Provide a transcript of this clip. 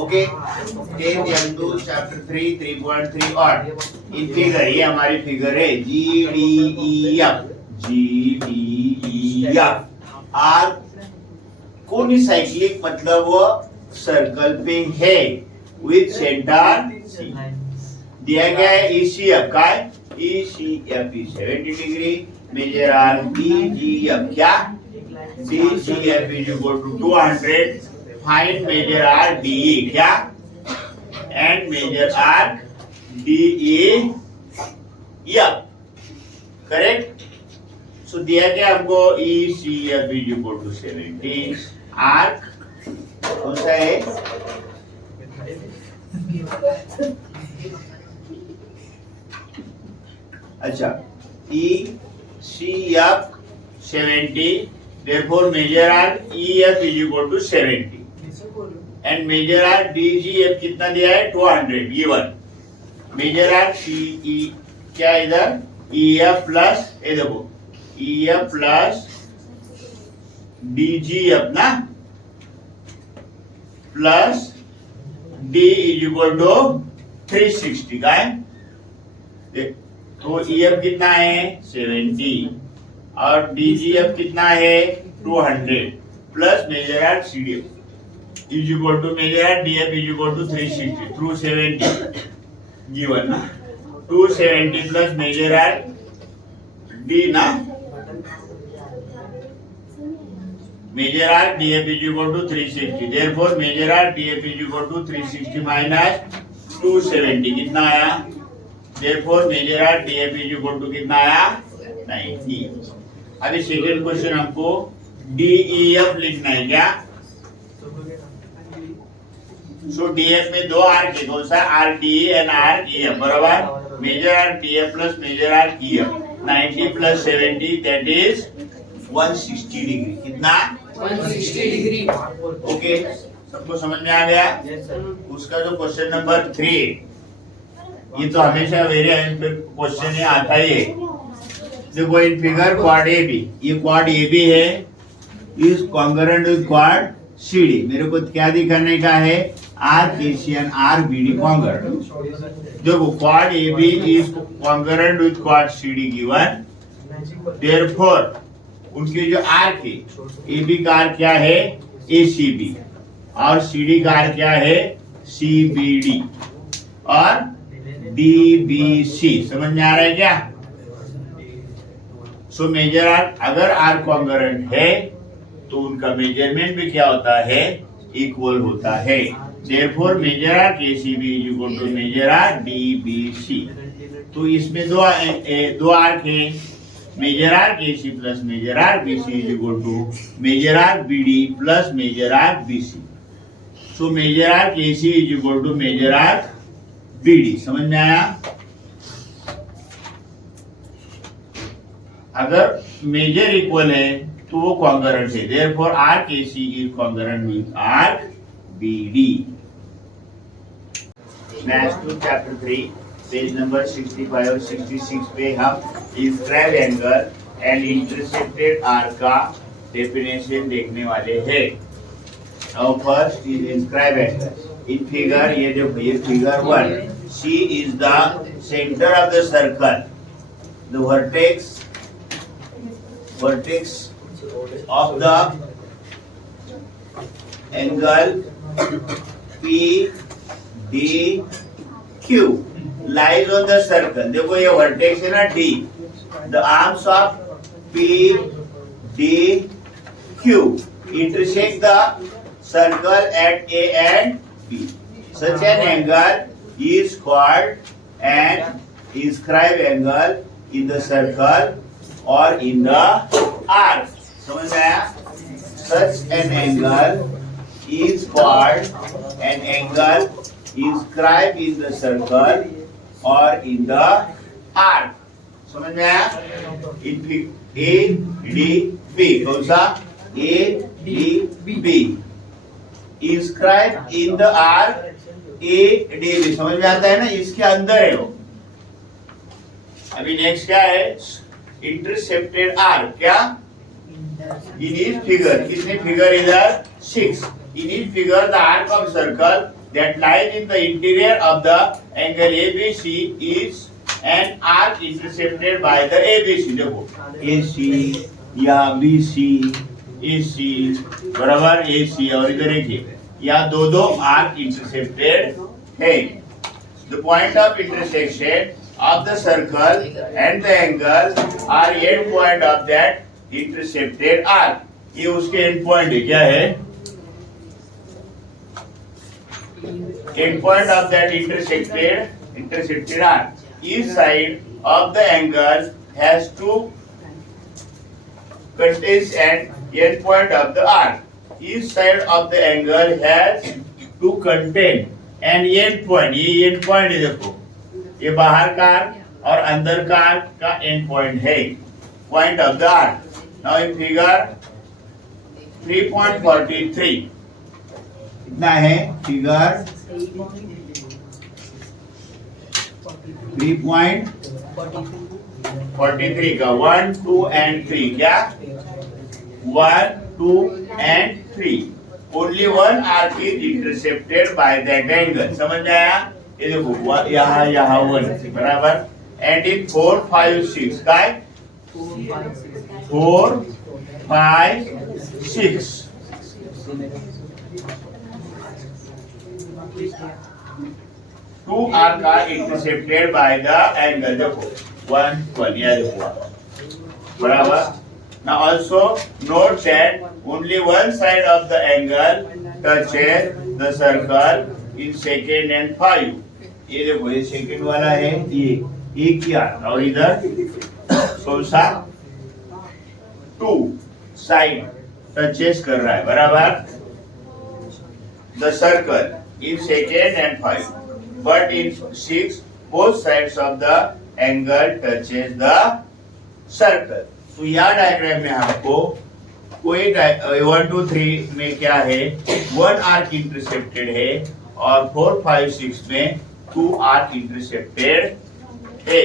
Okay 10 M2 chapter 3 3.3 और इन figure ये हमारी फिगर है GDEF आर कोनिसाइक्लिक मतलब वो सर्कल पे है विथ सेंटर C दिया गया है ECF का ECF is 70 degree measure arc BGF क्या BGF is equal to 200 find measure arc DE क्या and measure arc DEF correct so दिया गया हमको ECF is equal to 70 arc कौन सा है अच्छा ECF 70 therefore measure arc EF is equal to 70 and measure arc DGF कितना दिया है 200 गिवन measure arc CE क्या इधर EF प्लस ये देखो EF प्लस DGF ना plus D is equal to 360 का है तो EF कितना है 70 और DGF कितना है 200 plus measure arc CDF is equal to measure arc DF is equal to 360 through 70 given ना 270 प्लस मेजर आर्क D ना measure arc DF is equal to 360 therefore measure arc DF is equal to 360 minus 270 कितना आया therefore measure arc DF is equal to कितना आया 90 अभी second question हमको DEF लिखना है क्या सो DF में दो आर्क है कौन सा arc DE and arc EF बराबर measure arc DF plus measure arc EF 90 plus 70 that is 160 degree कितना 160 डिग्री ओके सबको समझ में आ गया उसका जो क्वेश्चन नंबर 3 ये तो हमेशा वेरी क्वेश्चन ये आता ही है देखो in figure quad A B ये क्वाड ए बी है is congruent with quad C D मेरे को क्या दिखाने का है R KC and R B D congruent देखो quad A B is congruent with quad C D given therefore उनके जो आर्क है ए बी का आर्क क्या है ए सी बी और सी डी का आर्क क्या है सी बी डी और डी बी सी समझ में आ रहा है क्या सो मेजर आर्क अगर आर्क कॉन्ग्रुएंट है तो उनका मेजरमेंट भी क्या होता है इक्वल होता है therefore measure arc ACB is equal to measure arc DBC तो इसमें दो आर्क है measure arc AC plus measure arc BC is equal to measure arc BD plus measure arc BC so measure arc AC is equal to measure arc BD समझ में आया अगर major equal है तो वो कॉन्ग्रुएंट है therefore arc AC is congruent with arc BD next to chapter 3 page number 65 और 66 पे हम inscribe angle and intercepted arc का डेफिनेशन देखने वाले हैं now first is inscribe angle in figure ये जो ये figure 1 C is the center of the circle the vertex of the angle PDQ lies on the circle देखो ये vertex है ना D the arms of PDQ intersect the circle at A and B such an angle is called an inscribed angle in the circle or in the arc समझ में आया such an angle is called an angle inscribed in the circle or in the arc समझ में आया A D B कौन सा A D B inscribed in the arc A D B समझ में आता है ना इसके अंदर है वो अभी नेक्स्ट क्या है इंटरसेप्टेड आर्क क्या इन इस फिगर कितने फिगर इधर 6 In each figure, the arc of circle that lies in the interior of the angle ABC is an arc intercepted by the ABC. देखो AC या BC, AC बराबर AC और इधर देखिए यहाँ दो आर्क इंटरसेप्टेड है. The point of intersection of the circle and the angle are end point of that intercepted arc. ये उसके end point है. क्या है? End point of that intersected arc. Each side of the angle has two contains an end point of the arc. Each side of the angle has to contain an end point. ये end point है देखो. ये बाहर का और अंदर का end point है. Point of the arc. Now in figure 3.43 कितना है? फिगर 3.43 का 1, 2 and 3 क्या? 1, 2 and 3. Only one arc is intercepted by that angle. समझ में आया? ये देखो यहाँ 1 बराबर. And in 4, 5, 6 काय? 4, 5, 6. Two arcs are intercepted by the angle. देखो 1, 1 ये देखो बराबर. Now also note that only one side of the angle touches the circle in second and 5. ये देखो ये सेकंड वाला है. ये एक ही आर्क और इधर कौन सा 2 साइड टचेस कर रहा है बराबर. The circle in second and 5, but in 6 both sides of the angle touches the circle. तो यह डायग्राम में आपको कोई 1, 2, 3 में क्या है? 1 आर्क इंटरसेप्टेड है और 4, 5, 6 में 2 आर्क इंटरसेप्टेड है.